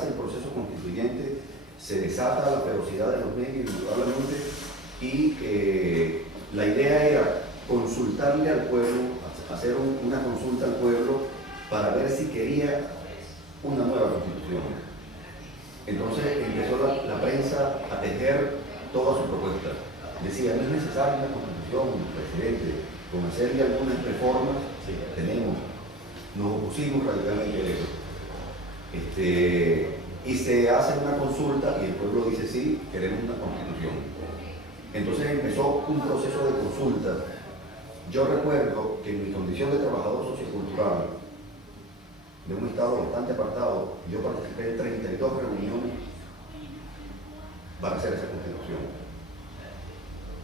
hace el proceso constituyente, se desata la ferocidad de los medios, indudablemente, y la idea era consultarle al pueblo, hacer una consulta al pueblo para ver si quería una nueva constitución. Entonces empezó la prensa a tejer toda su propuesta. Decía, no es necesaria una constitución, presidente, con hacerle algunas reformas, sí, tenemos. Nos opusimos radicalmente a eso. Y se hace una consulta y el pueblo dice, sí, queremos una constitución. Entonces empezó un proceso de consulta. Yo recuerdo que en mi condición de trabajador sociocultural de un estado bastante apartado, yo participé en 32 reuniones para hacer esa constitución.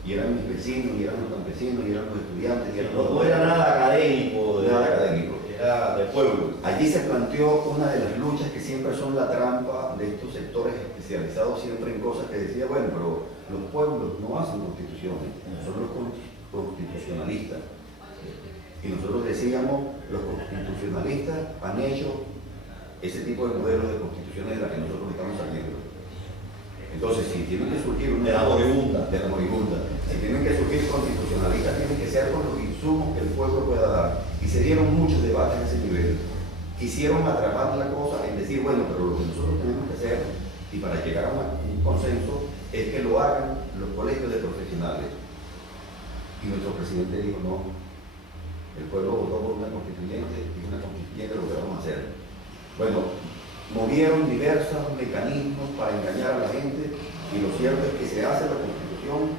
Y eran mis vecinos, y eran los campesinos, y eran los estudiantes. Y eran no era nada académico. Nada académico. Era del pueblo. Allí se planteó una de las luchas que siempre son la trampa de estos sectores especializados siempre en cosas que decía, bueno, pero los pueblos no hacen constituciones, son los constitucionalistas. Y nosotros decíamos, los constitucionalistas han hecho ese tipo de modelos de constituciones de las que nosotros estamos saliendo. Entonces, si tienen que surgir de la moribunda, si tienen que surgir constitucionalistas, tienen que ser con los insumos que el pueblo pueda dar. Y se dieron muchos debates a ese nivel. Quisieron atrapar la cosa en decir, bueno, pero lo que nosotros tenemos que hacer, y para llegar a un consenso, es que lo hagan los colegios de profesionales. Y nuestro presidente dijo, no, el pueblo votó por una constituyente y una constituyente lo que vamos a hacer. Bueno, movieron diversos mecanismos para engañar a la gente y lo cierto es que se hace la constitución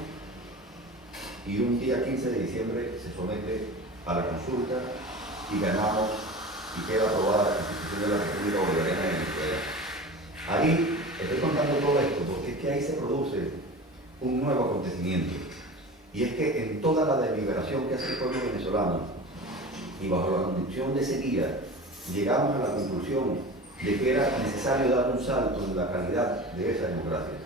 y un día 15 de diciembre se somete a la consulta y ganamos y queda aprobada la Constitución de la República Bolivariana de Venezuela. Ahí estoy contando todo esto porque es que ahí se produce un nuevo acontecimiento y es que en toda la deliberación que hace el pueblo venezolano y bajo la conducción de ese guía llegamos a la conclusión de que era necesario dar un salto en la calidad de esa democracia,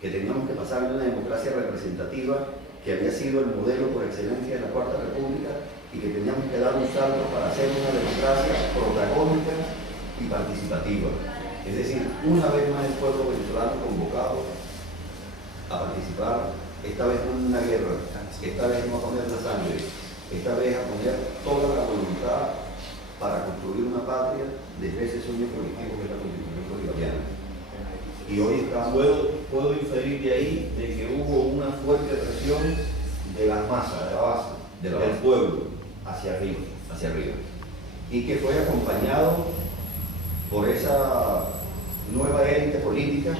que teníamos que pasar de una democracia representativa que había sido el modelo por excelencia de la Cuarta República y que teníamos que dar un salto para hacer una democracia protagónica y participativa. Es decir, una vez más el pueblo venezolano convocado a participar, esta vez no en una guerra, esta vez no a poner la sangre, esta vez a poner toda la voluntad para construir una patria desde ese sueño colectivo que es la Constitución bolivariana. Y hoy estamos... Puedo inferir de ahí de que hubo una fuerte presión de las masas, de la base, del pueblo, hacia arriba. Y que fue acompañado por esa nueva élite política,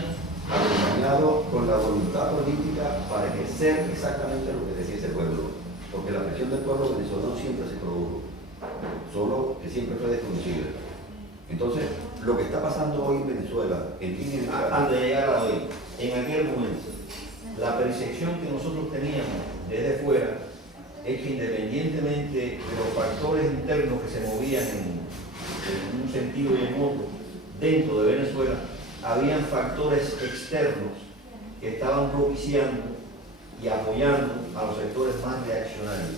acompañado con la voluntad política para ejercer exactamente lo que decía ese pueblo. Porque la presión del pueblo venezolano siempre se produjo, solo que siempre fue desconocida. Entonces, lo que está pasando hoy en Venezuela, en línea general, antes de llegar a hoy, en aquel momento, la percepción que nosotros teníamos desde fuera es que independientemente de los factores internos que se movían en un sentido y en otro dentro de Venezuela, habían factores externos que estaban propiciando y apoyando a los sectores más reaccionarios.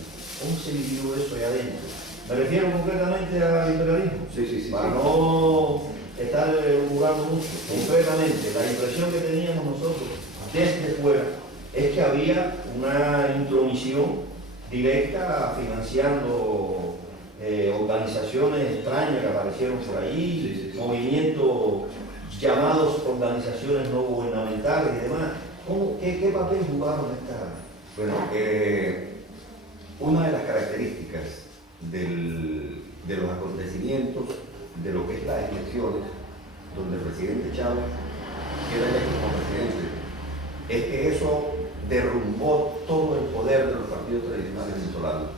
¿Cómo se vivió eso allá adentro? Me refiero concretamente al imperialismo. Sí. Para no estar jugando mucho. Concretamente, la impresión que teníamos nosotros desde fuera es que había una intromisión directa financiando organizaciones extrañas que aparecieron por ahí, movimientos llamados organizaciones no gubernamentales y demás. ¿Qué papel jugaron estas? Bueno, una de las características de los acontecimientos de lo que es las elecciones, donde el presidente Chávez queda electo como presidente, es que eso derrumbó todo el poder de los partidos tradicionales venezolanos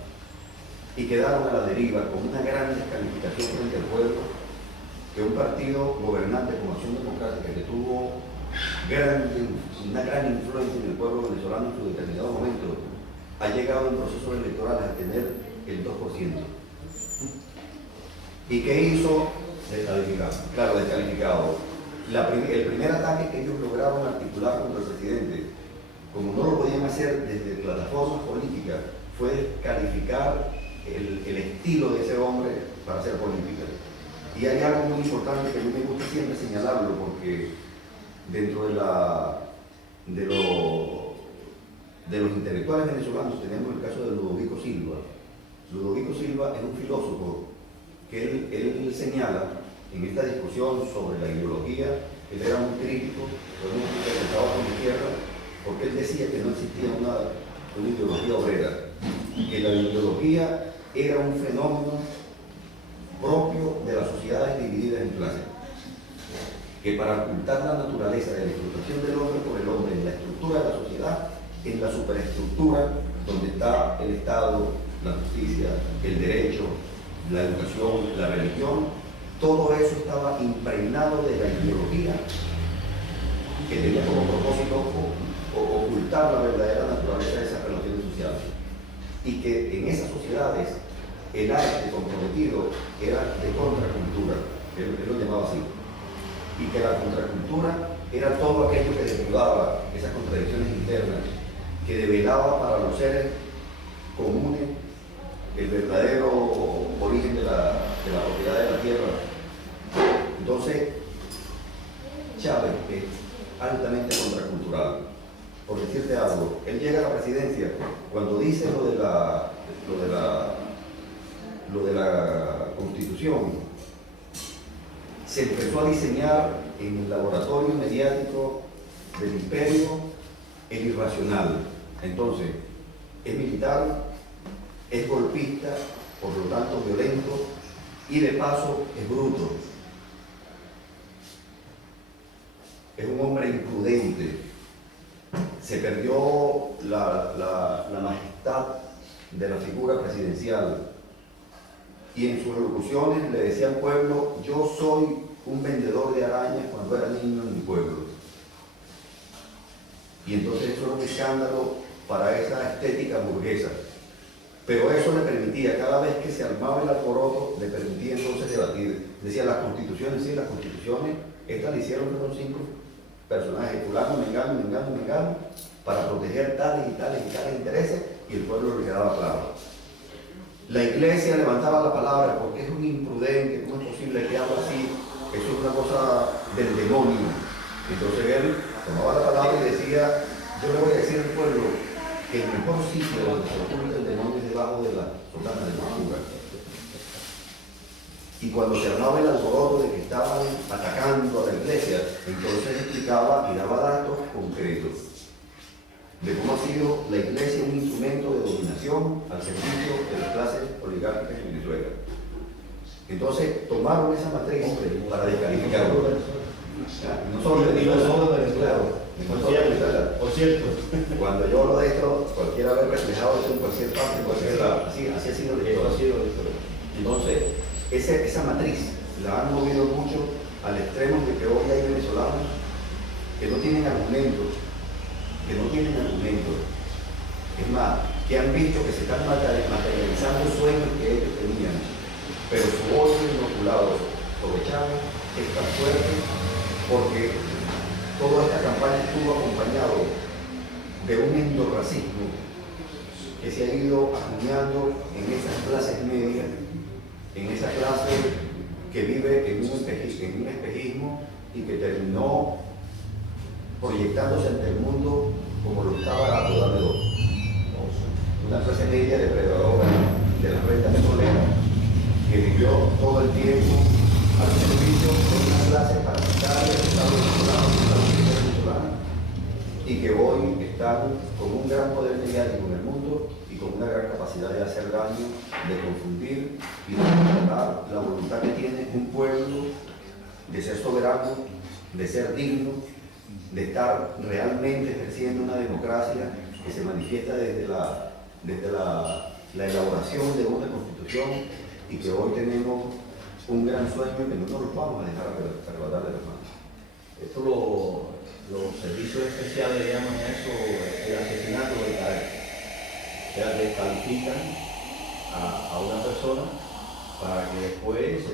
y quedaron a la deriva con una gran descalificación frente al pueblo, que un partido gobernante como Acción Democrática que tuvo una gran influencia en el pueblo venezolano en su determinado momento, ha llegado en procesos electorales a tener el 2%. ¿Y qué hizo? Descalificado. Claro, descalificado. El primer ataque que ellos lograron articular contra el presidente, como no lo podían hacer desde plataformas políticas, fue descalificar el estilo de ese hombre para hacer política. Y hay algo muy importante que a mí me gusta siempre señalarlo, porque dentro de los intelectuales venezolanos tenemos el caso de Ludovico Silva. Ludovico Silva es un filósofo que él señala en esta discusión sobre la ideología. Él era muy crítico, que estaba con la izquierda, porque él decía que no existía una ideología obrera, que la ideología era un fenómeno propio de las sociedades divididas en clases, que para ocultar la naturaleza de la explotación del hombre por el hombre en la estructura de la sociedad, en la superestructura donde está el Estado, la justicia, el derecho, la educación, la religión, todo eso estaba impregnado de la ideología que tenía como propósito ocultar la verdadera naturaleza de esas relaciones sociales, y que en esas sociedades el arte comprometido era de contracultura, él lo llamaba así, y que la contracultura era todo aquello que desnudaba esas contradicciones internas, que develaba para los seres comunes el verdadero origen de la propiedad de la tierra. Entonces, Chávez es altamente contracultural. Por decirte algo, él llega a la presidencia cuando dice lo de la Constitución. Se empezó a diseñar en el laboratorio mediático del imperio el irracional. Entonces, es militar, es golpista, por lo tanto violento, y de paso es bruto. Es un hombre imprudente. Se perdió la majestad de la figura presidencial. Y en sus locuciones le decía al pueblo: yo soy un vendedor de arañas cuando era niño en mi pueblo. Y entonces eso era un escándalo para esa estética burguesa. Pero eso le permitía, cada vez que se armaba el alboroto, le permitía entonces debatir. Decía, las constituciones, sí, las constituciones, estas le hicieron los 5 personajes, fulano, mengano, para proteger tales y tales y tales intereses, y el pueblo le quedaba claro. La iglesia levantaba la palabra porque es un imprudente, ¿cómo es posible que hable así? Eso es una cosa del demonio. Entonces él tomaba la palabra y decía: yo le voy a decir al pueblo que el mejor sitio donde se oculta el demonio es debajo de la sotana de la basura. Y cuando se armaba el alboroto de que estaban atacando a la iglesia, entonces explicaba y daba datos concretos de cómo ha sido la iglesia un instrumento de dominación al servicio de las clases oligárquicas en Venezuela. Entonces tomaron esa matriz para descalificarlo. No solo de Venezuela. Por cierto, cuando yo hablo de esto, cualquiera ve reflejado esto en cualquier parte, en cualquier lado. Así ha sido la historia. Entonces, esa matriz la han movido mucho al extremo de que hoy hay venezolanos que no tienen argumentos, es más, que han visto que se están materializando sueños que ellos tenían, pero su odio inoculado sobre Chávez es tan fuerte porque toda esta campaña estuvo acompañado de un endorracismo que se ha ido acuñando en esas clases medias, en esa clase que vive en un espejismo y que terminó proyectándose ante el mundo como lo que está barato, dame dos. Una clase media depredadora de las rentas petroleras que vivió todo el tiempo al servicio de una clase paramilitar del Estado venezolano y que hoy están con un gran poder mediático en el mundo y con una gran capacidad de hacer daño, de confundir y de controlar la voluntad que tiene un pueblo de ser soberano, de ser digno, de estar realmente ejerciendo una democracia que se manifiesta desde la elaboración de una constitución, y que hoy tenemos un gran sueño que no nos lo vamos a dejar arrebatar de las manos. Esto los servicios especiales llaman a eso el asesinato del carácter. O sea, descalifican a una persona para que después se